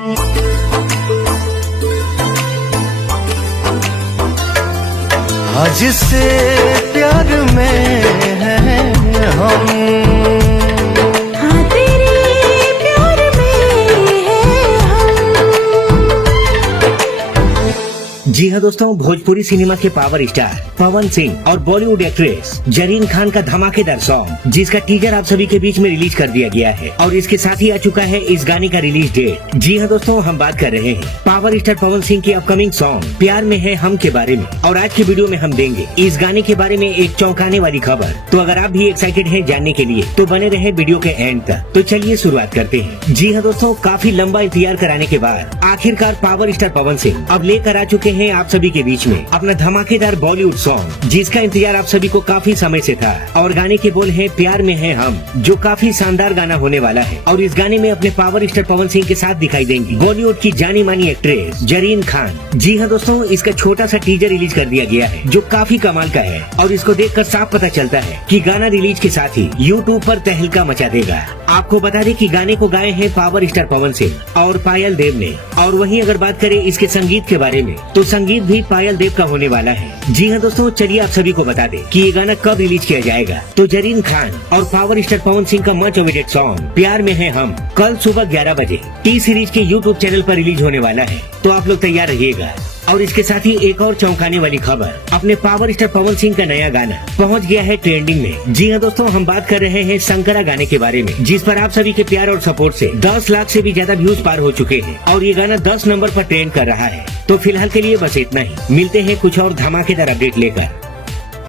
आज से प्यार में है हम, हाँ तेरे प्यार में है हम। जी हाँ दोस्तों, भोजपुरी सिनेमा के पावर स्टार पवन सिंह और बॉलीवुड एक्ट्रेस जरीन खान का धमाकेदार सॉन्ग जिसका टीजर आप सभी के बीच में रिलीज कर दिया गया है और इसके साथ ही आ चुका है इस गाने का रिलीज डेट। जी हाँ दोस्तों, हम बात कर रहे हैं पावर स्टार पवन सिंह की अपकमिंग सॉन्ग प्यार में है हम के बारे में। और आज की वीडियो में हम देंगे इस गाने के बारे में एक चौंकाने वाली खबर। तो अगर आप भी एक्साइटेड हैं जानने के लिए तो बने रहे वीडियो के एंड तक। तो चलिए शुरुआत करते हैं। जी हाँ दोस्तों, काफी लंबा इंतजार कराने के बाद आखिरकार पावर स्टार पवन सिंह अब लेकर आ चुके हैं आप सभी के बीच में अपना धमाकेदार बॉलीवुड सॉन्ग जिसका इंतजार आप सभी को काफी समय से था। और गाने के बोल हैं प्यार में है हम, जो काफी शानदार गाना होने वाला है। और इस गाने में अपने पावर स्टार पवन सिंह के साथ दिखाई देंगी बॉलीवुड की जानी मानी एक्ट्रेस जरीन खान। जी हाँ दोस्तों, इसका छोटा सा टीजर रिलीज कर दिया गया है जो काफी कमाल का है और इसको देखकर साफ पता चलता है कि गाना रिलीज के साथ ही यूट्यूब पर तहलका मचा देगा। आपको बता दें कि गाने को गाए हैं पावर स्टार पवन सिंह और पायल देव ने। और वहीं अगर बात करें इसके संगीत के बारे में तो संगीत भी पायल देव का होने वाला है। जी हाँ दोस्तों, चलिए आप सभी को बता दें कि ये गाना कब रिलीज किया जाएगा। तो जरीन खान और पावर स्टार पवन सिंह का मच अवेटेड सॉन्ग प्यार में है हम कल सुबह 11 बजे टी सीरीज के यूट्यूब चैनल पर रिलीज होने वाला है। तो आप लोग तैयार रहिएगा। और इसके साथ ही एक और चौंकाने वाली खबर, अपने पावर स्टार पवन सिंह का नया गाना पहुंच गया है ट्रेंडिंग में। जी हाँ दोस्तों, हम बात कर रहे हैं शंकरा गाने के बारे में जिस पर आप सभी के प्यार और सपोर्ट से 10 लाख से भी ज्यादा व्यूज पार हो चुके हैं और ये गाना 10 नंबर पर ट्रेंड कर रहा है। तो फिलहाल के लिए बस इतना ही, मिलते हैं कुछ और धमाकेदार अपडेट लेकर।